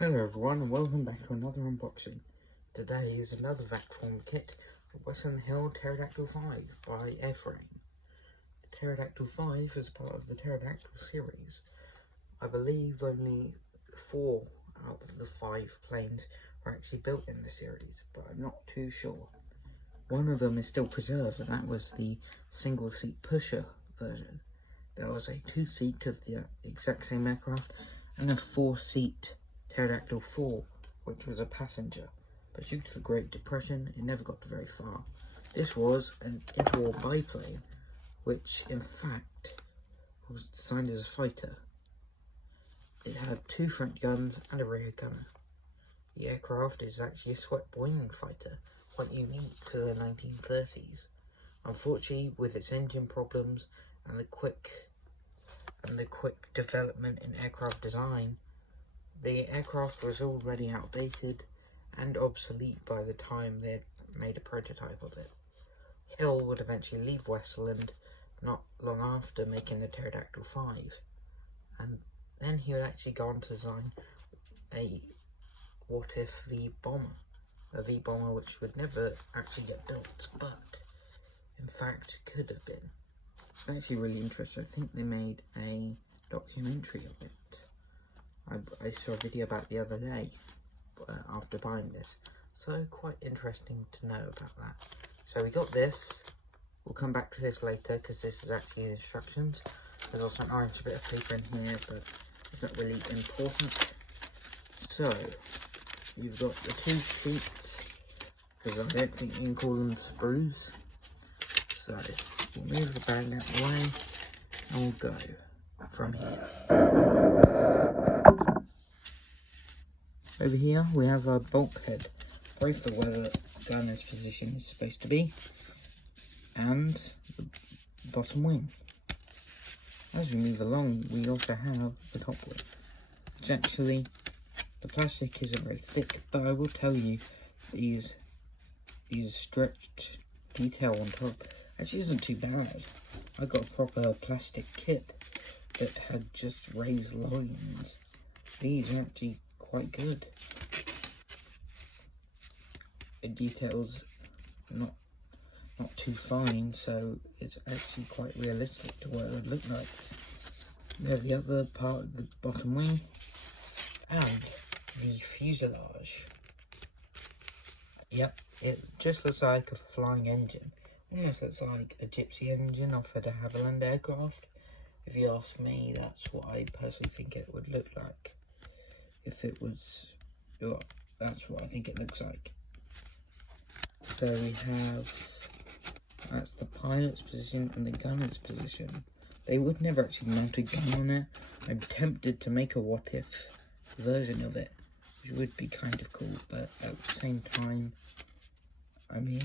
Hello everyone and welcome back to another unboxing. Today is another vac-form kit of Westland Pterodactyl 5 by Airframe. The Pterodactyl 5 is part of the Pterodactyl series. I believe only 4 out of the 5 planes were actually built in the series, but I'm not too sure. One of them is still preserved, and that was the single-seat pusher version. There was a 2-seat of the exact same aircraft and a 4-seat Pterodactyl 4, which was a passenger, but due to the Great Depression, it never got very far. This was an interwar biplane, which in fact was designed as a fighter. It had 2 front guns and a rear gunner. The aircraft is actually a swept wing fighter, quite unique to the 1930s. Unfortunately, with its engine problems and the quick development in aircraft design, the aircraft was already outdated and obsolete by the time they had made a prototype of it. Hill would eventually leave Westland not long after making the Pterodactyl 5, and then he would actually go on to design a what-if V-bomber, a V-bomber which would never actually get built, but in fact could have been. It's actually really interesting. I think they made a documentary of it. I saw a video about it the other day after buying this, so quite interesting to know about that. So we got this. We'll come back to this later because this is actually the instructions. There's also an orange bit of paper in here, but it's not really important. So you've got the 2 seats, because I don't think you can call them sprues. So we'll move the bag out of the way and we'll go from here. Over here we have a bulkhead, both for where the gunner's position is supposed to be, and the bottom wing. As we move along, we also have the top wing, which actually, the plastic isn't very thick, but I will tell you, these stretched detail on top actually isn't too bad. I got a proper plastic kit that had just raised lines. These are actually quite good. The details not too fine, so it's actually quite realistic to what it would look like. We have the other part of the bottom wing and the fuselage. Yep, it just looks like a flying engine. Almost looks like a gypsy engine off a de Havilland aircraft. If you ask me, that's what I personally think it would look like. If it was, well, that's what I think it looks like. So we have, that's the pilot's position and the gunner's position. They would never actually mount a gun on it. I'm tempted to make a what-if version of it, which would be kind of cool, but at the same time, I mean,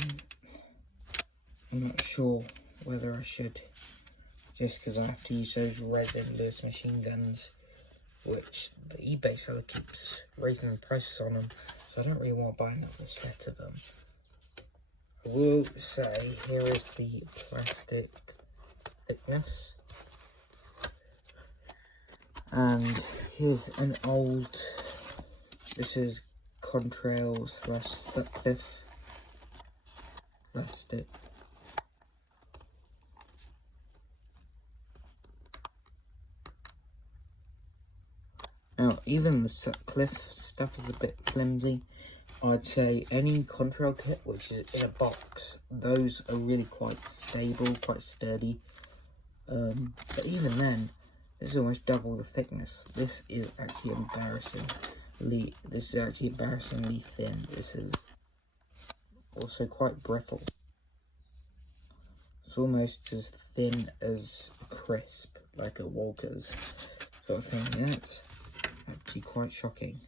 I'm not sure whether I should, just because I have to use those resin Lewis machine guns, which the eBay seller keeps raising the prices on them, so I don't really want to buy another set of them. I will say, here is the plastic thickness, and here's an old, this is contrail / Sutcliffe plastic. Now, even the Sutcliffe stuff is a bit flimsy. I'd say any contrail kit which is in a box, those are really quite stable, quite sturdy. But even then, this is almost double the thickness. This is actually embarrassingly thin. This is also quite brittle. It's almost as thin as crisp, like a Walker's sort of thing. That's actually quite shocking.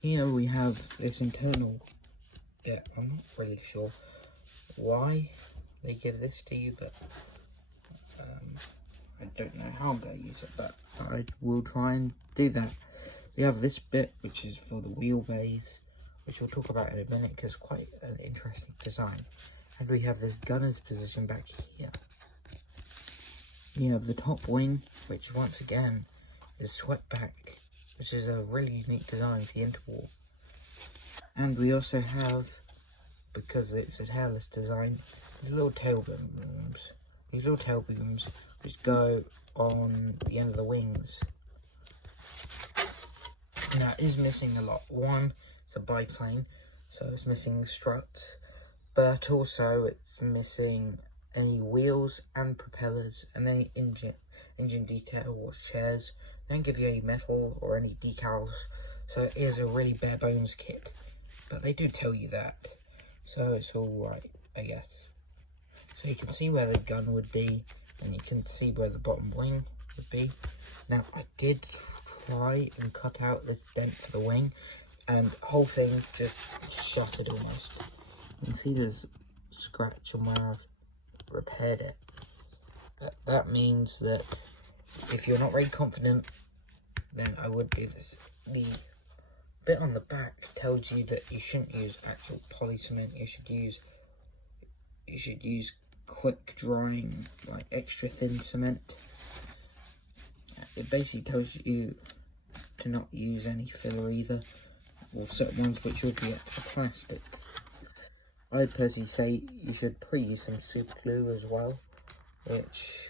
Here we have this internal bit. I'm not really sure why they give this to you, but I don't know how I'm going to use it, but I will try and do that. We have this bit which is for the wheelbase, which we'll talk about in a minute because it's quite an interesting design. And we have this gunner's position back here. You have the top wing, which once again is swept back which is a really unique design for the interwar. And we also have, because it's a tailless design, these little tail booms. These little tail booms which go on the end of the wings. Now, it is missing a lot. One, it's a biplane, so it's missing struts, but also it's missing any wheels and propellers and any engine detail or chairs. They don't give you any metal or any decals, so it is a really bare bones kit, but they do tell you that, so it's alright, I guess. So you can see where the gun would be, and you can see where the bottom wing would be. Now, I did try and cut out this dent for the wing, and the whole thing just shattered almost. You can see there's a scratch on where I've repaired it. That means that if you're not very confident, then I would do this. The bit on the back tells you that you shouldn't use actual poly cement. You should use quick drying, like extra thin cement. It basically tells you to not use any filler either, or certain ones which will be extra plastic. I'd personally say you should probably use some super glue as well, which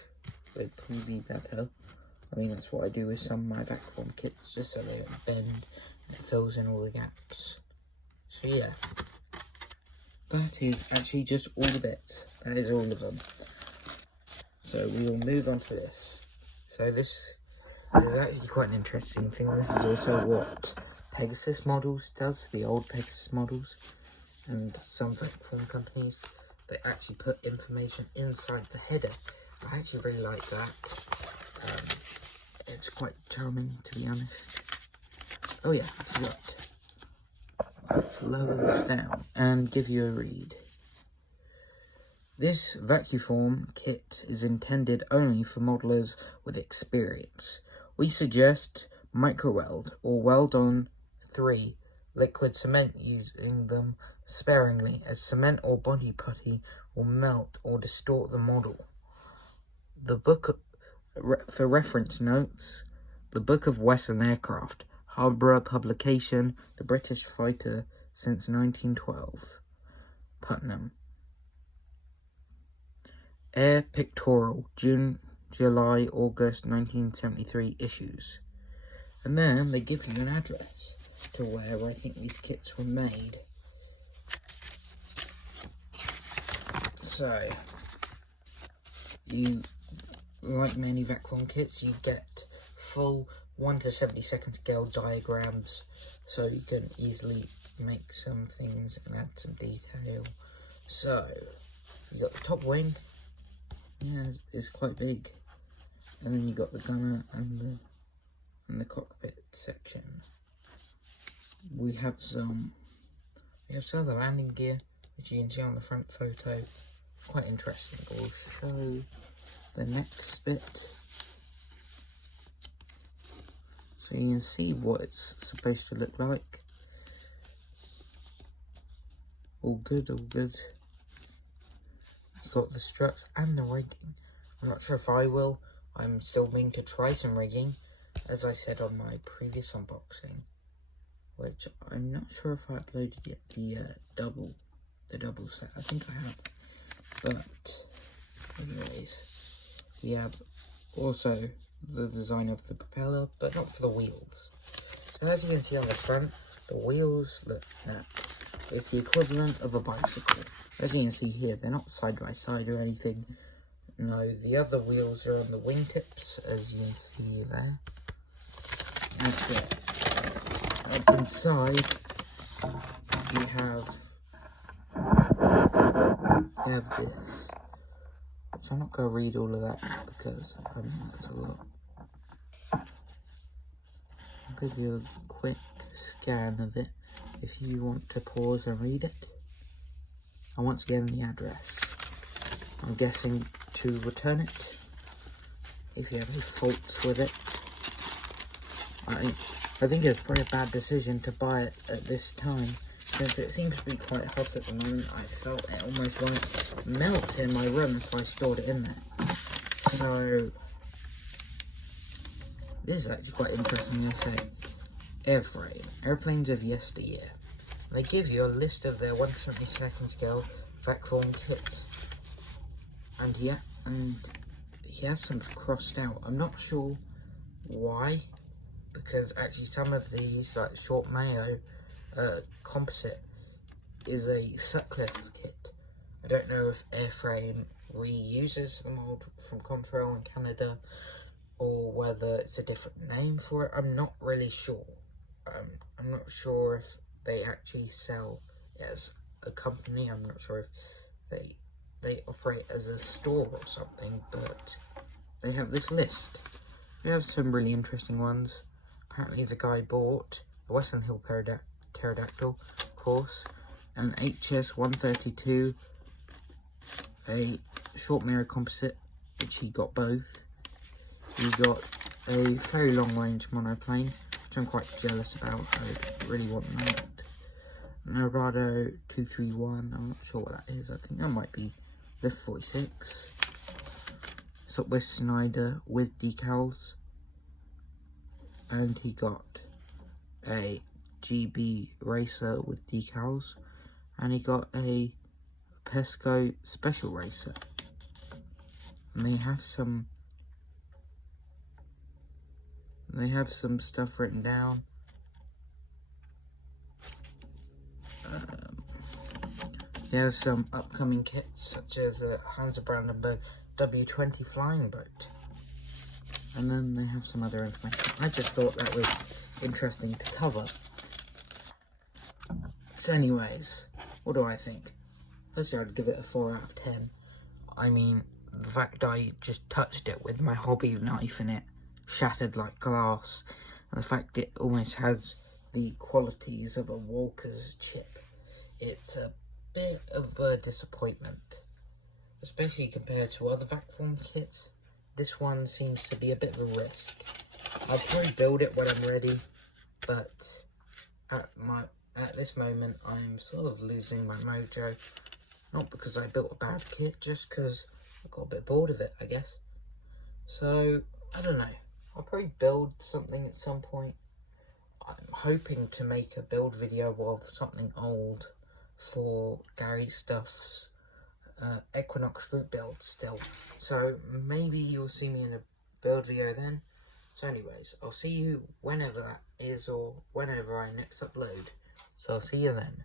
would probably be better. I mean, that's what I do with some of my vacuum kits, just so they don't bend and it fills in all the gaps. So yeah, that is actually just all the bits. That is all of them. So we will move on to this. So this is actually quite an interesting thing. This is also what Pegasus models does, the old Pegasus models, and some phone companies, they actually put information inside the header. I actually really like that. It's quite charming, to be honest. Oh yeah, I forgot. Let's lower this down and give you a read. This vacuform kit is intended only for modelers with experience. We suggest micro-weld or weld-on 3 liquid cement, using them sparingly, as cement or body putty will melt or distort the model. The book for reference notes, the Book of Westland Aircraft, Harborough publication, the British fighter since 1912. Putnam. Air Pictorial, June, July, August 1973 issues. And then they give you an address to where I think these kits were made. So, you, like many vacuum kits, you get full 1 to 72nd scale diagrams, so you can easily make some things and add some detail. So, you got the top wing, yeah, it's quite big, and then you got the gunner and the cockpit section. We have some of the landing gear, which you can see on the front photo. Quite interesting. We'll show the next bit, so you can see what it's supposed to look like. All good, all good. Got the struts and the rigging. I'm not sure if I will. I'm still meaning to try some rigging, as I said on my previous unboxing, which I'm not sure if I uploaded yet. The double set. I think I have. But anyways, we have also the design of the propeller, but not for the wheels. So as you can see on the front, the wheels look at it's the equivalent of a bicycle. As you can see here, they're not side by side or anything. No, the other wheels are on the wingtips, as you can see there. That's it. Up inside, you have this. So I'm not going to read all of that because that's a lot. I'll give you a quick scan of it if you want to pause and read it. And once again, the address. I'm guessing to return it if you have any faults with it. I think it's probably a bad decision to buy it at this time, since it seems to be quite hot at the moment. I felt it almost won't melt in my room if I stored it in there. So this is actually quite interesting, I say. Airframe, airplanes of yesteryear. They give you a list of their 1/72nd scale vac form kits. And he has some crossed out. I'm not sure why, because actually some of these, like short Mayo composite, is a Sutcliffe kit. I don't know if Airframe reuses the mold from Contrail in Canada, or whether it's a different name for it. I'm not really sure. I'm not sure if they actually sell it as a company. I'm not sure if they operate as a store or something, but they have this list. We have some really interesting ones. Apparently the guy bought a Western Hill pterodactyl, of course, an HS-132, a short mirror composite, which he got both. He got a very long range monoplane, which I'm quite jealous about. I really want that. Narado 231, I'm not sure what that is. I think that might be the 46. Sopwith Snyder with decals. And he got a GB Racer with decals. And he got a Pesco Special Racer. And they have some stuff written down. There are some upcoming kits, such as a Hansa Brandenburg W20 flying boat. And then they have some other information. I just thought that was interesting to cover. So anyways, what do I think? Firstly, I'd give it a 4 out of 10. I mean, the fact I just touched it with my hobby knife in it shattered like glass. And the fact it almost has the qualities of a Walker's chip. It's a bit of a disappointment, especially compared to other vac form kits. This one seems to be a bit of a risk. I'll probably build it when I'm ready, but at this moment I'm sort of losing my mojo. Not because I built a bad kit, just because I got a bit bored of it, I guess. So, I don't know. I'll probably build something at some point. I'm hoping to make a build video of something old for Gary Stuff's Equinox group build still. So maybe you'll see me in a build video then. So anyways, I'll see you whenever that is, or whenever I next upload. So I'll see you then.